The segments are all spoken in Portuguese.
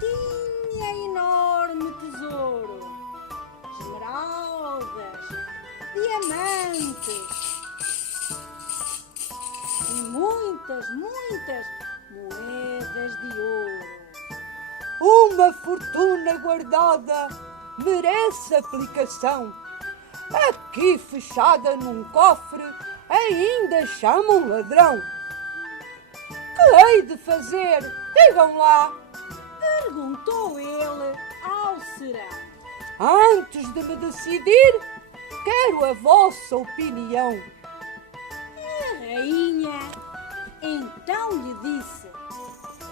tinha enorme tesouro. Esmeraldas, diamantes e muitas moedas de ouro. Uma fortuna guardada merece aplicação. Aqui fechada num cofre ainda chamam ladrão. Que hei de fazer? Digam lá. Perguntou ele ao serão. Antes de me decidir, quero a vossa opinião. A rainha então lhe disse: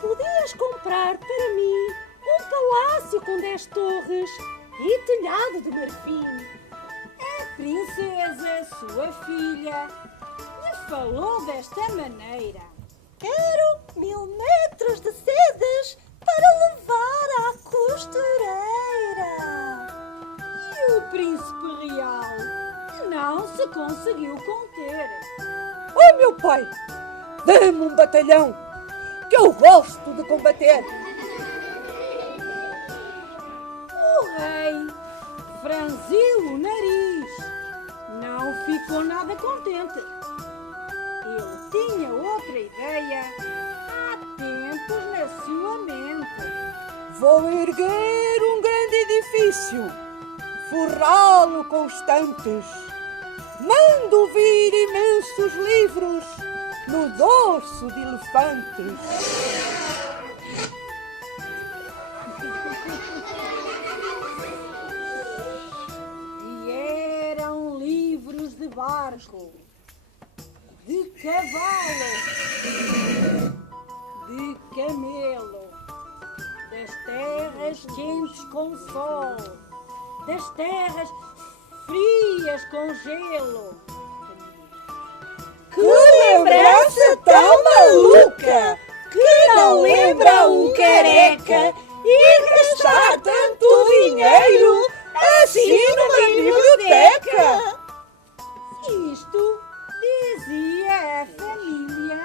podias comprar para mim um palácio com 10 torres e telhado de marfim. A princesa, sua filha, lhe falou desta maneira: quero 1000 metros de sedas para levar à costureira. E o príncipe real não se conseguiu conter. Oh, meu pai, dê-me um batalhão, que eu gosto de combater. O rei franziu o nariz, não ficou nada contente. Ele tinha outra ideia há tempos na sua mente. Vou erguer um grande edifício, forrá-lo com estantes. Mando vir imensos livros no dorso de elefantes. Vieram livros de barco, de cavalo, de camelo, das terras quentes com sol, das terras frias com gelo. Que lembrança tão maluca, que não lembra um careca ir gastar tanto dinheiro assim numa biblioteca. Isto dizia a família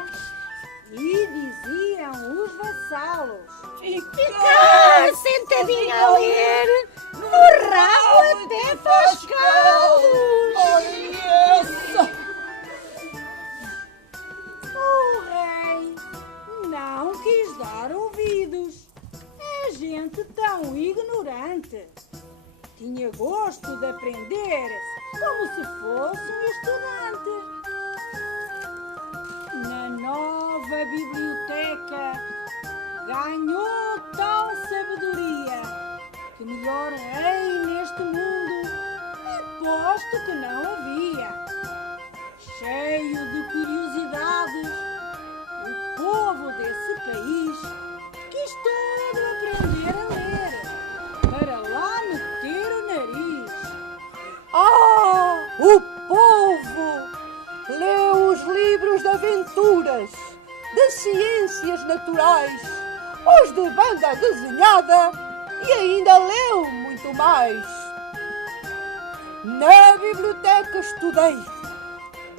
e diziam os vassalos. Ficar sentadinho a ler, no rabo até faz calos. O rei não quis dar ouvidos a gente tão ignorante. Tinha gosto de aprender como se fosse um estudante. Na nova biblioteca ganhou tal sabedoria que melhor rei neste mundo aposto que não havia. Cheio de curiosidades, o povo desse país quis todo aprender a ler, para lá meter o nariz. Ah, o povo leu os livros de aventuras, de ciências naturais, os de banda desenhada e ainda leu muito mais. Na biblioteca estudei,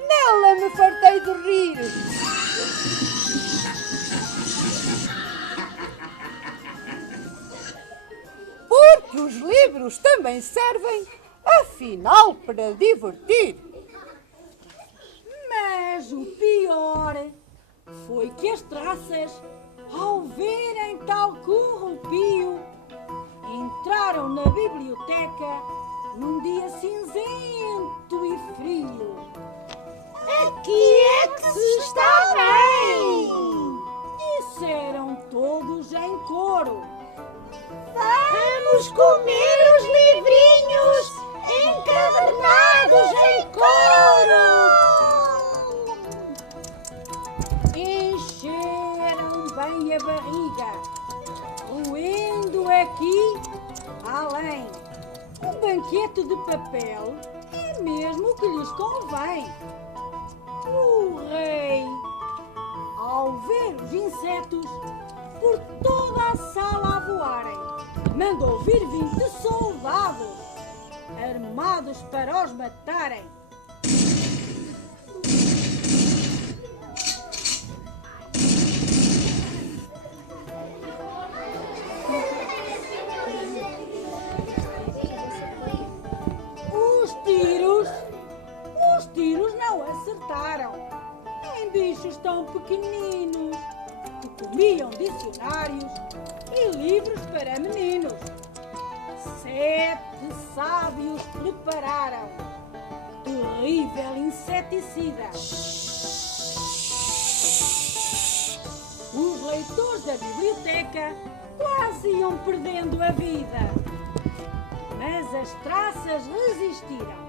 nela me fartei de rir. Porque os livros também servem, afinal, para divertir. Mas o pior foi que as traças, ao verem tal corrupio, entraram na biblioteca num dia cinzento e frio. Aqui é que se está bem. Disseram todos em coro. Vamos comer os livrinhos encadernados em couro. Encheram bem a barriga, roendo aqui além. Um banquete de papel é mesmo o que lhes convém. O rei, ao ver os insetos por toda a sala a voarem, mandou vir 20 soldados armados para os matarem. bichos tão pequeninos que comiam dicionários e livros para meninos. 7 sábios prepararam terrível inseticida. Os leitores da biblioteca quase iam perdendo a vida, mas as traças resistiram.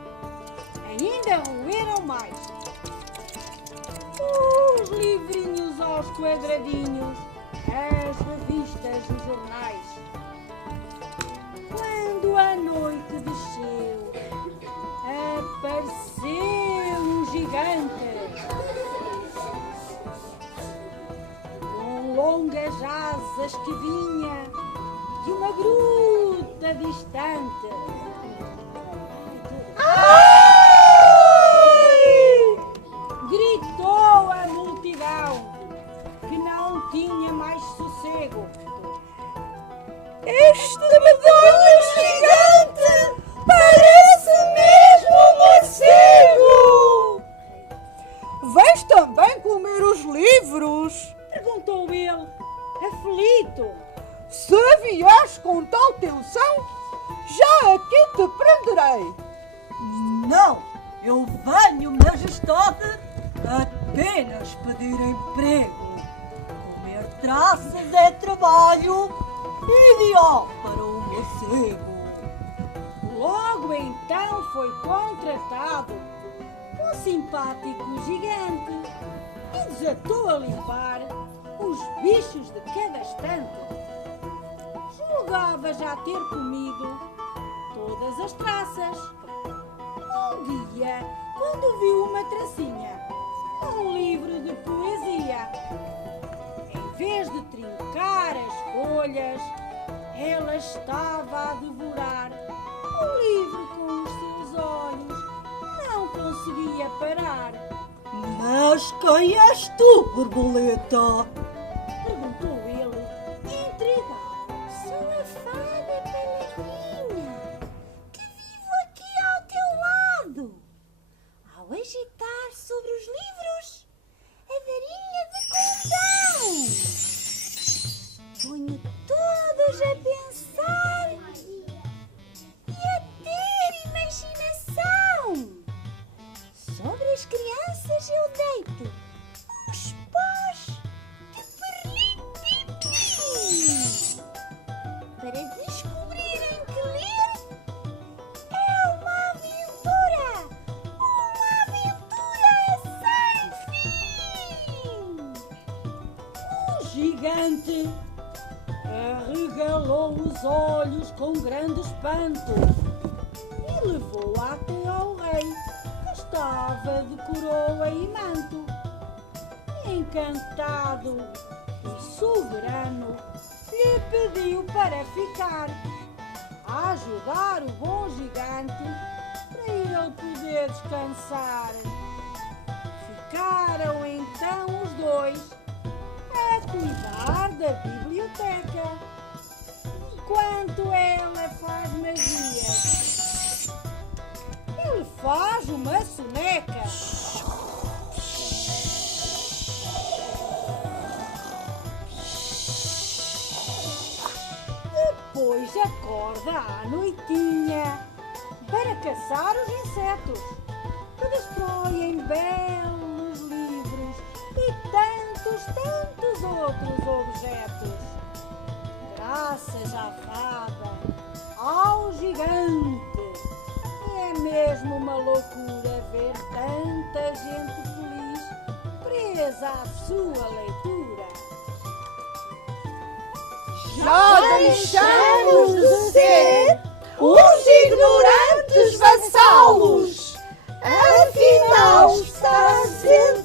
Ainda roeram mais. Os livrinhos aos quadradinhos, as revistas e jornais. Quando a noite desceu, apareceu um gigante com longas asas que vinha de uma gruta distante. Gritou a multidão que não tinha mais sossego. Este medonho gigante parece mesmo um morcego! Vais também comer os livros? Perguntou ele, aflito. Se vieres com tal tensão, já aqui te prenderei. Não, eu venho, majestade, apenas pedir emprego. Comer traças é trabalho ideal para um morcego. Logo então foi contratado um simpático gigante e desatou a limpar os bichos de cada estante. Julgava já ter comido todas as traças. Um dia, quando viu uma tracinha, um livro de poesia, em vez de trincar as folhas, ela estava a devorar o livro com os seus olhos. Não conseguia parar. Mas quem és tu, borboleta? Perguntou ele, intrigado. Sou a fada Paladinha, que vivo aqui ao teu lado. Ao agitar sobre os livros a varinha de condão, ponho todos a pensar e a ter imaginação. Sobre as crianças eu deito uns pós de perlim-pim-pim, para descobrirem que ler é uma aventura sem fim. O gigante arregalou os olhos com grande espanto e levou-a até ao rei, que estava de coroa e manto. Encantado e soberano, lhe pediu para ficar, a ajudar o bom gigante para ele poder descansar. Ficaram então os dois a cuidar da biblioteca, enquanto ela faz magias. Ele faz uma soneca. Depois acorda à noitinha para caçar os insetos que destroem belos livros e tantos outros objetos. Graças à fada, ao gigante, é mesmo uma loucura ver tanta gente feliz presa à sua leitura. Já deixamos de ser os ignorantes vassalos. Afinal, está sendo